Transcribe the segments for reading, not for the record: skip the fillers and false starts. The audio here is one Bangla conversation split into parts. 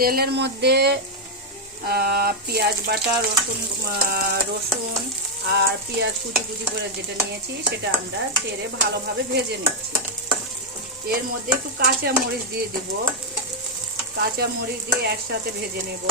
তেলের মধ্যে পেঁয়াজ বাটা, রসুন আর পেঁয়াজ কুচি কুচি করে যেটা নিয়েছি সেটা আমরা ছেড়ে ভালোভাবে ভেজে নিচ্ছি। এর মধ্যে একটু কাঁচা মরিচ দিয়ে দিব, কাঁচা মরিচ দিয়ে একসাথে ভেজে নেব।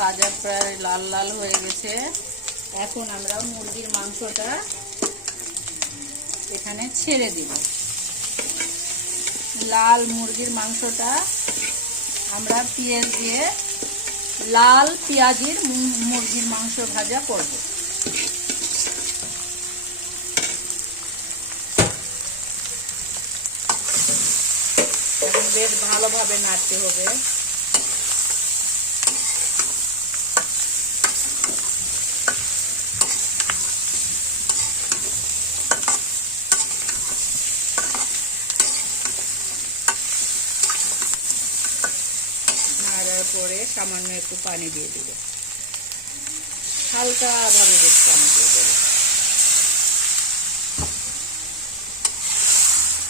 ভাজা প্রায় লাল লাল হয়ে গেছে। এখন আমরা মুরগির মাংসটা এখানে ছেড়ে দিব। লাল মুরগির মাংসটা আমরা পেঁয়াজ দিয়ে লাল পেঁয়াজের মুরগির মাংস ভাজা করব। বেশ ভালোভাবে নাড়তে হবে। পরে সামান্য একটু পানি দিয়ে দিব, হালকা ভাবে বেশ পানি দিয়ে দেব।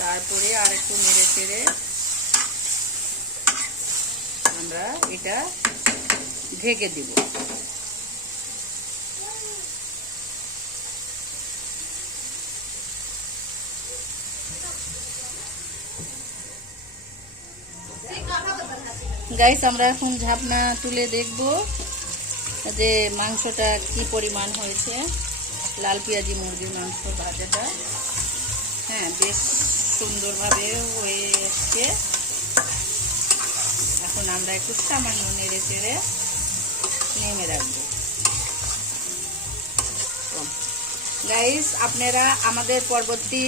তারপরে আর একটু নেড়ে চেড়ে আমরা এটা ঢেকে দিব। গাইস, আমরা এখন ঢাকনা তুলে দেখব যে মাংসটা কি পরিমাণ হয়েছে। লাল পেঁয়াজি মুরগির মাংস ভাজাটা হ্যাঁ বেশ সুন্দরভাবে হয়ে এসছে। এখন আমরা একটু সামান্য নেড়ে চেড়ে নেমে রাখবো। গাইস, আপনারা আমাদের পরবর্তী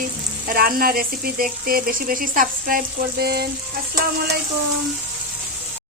রান্নার রেসিপি দেখতে বেশি বেশি সাবস্ক্রাইব করবেন। আসসালামু আলাইকুম।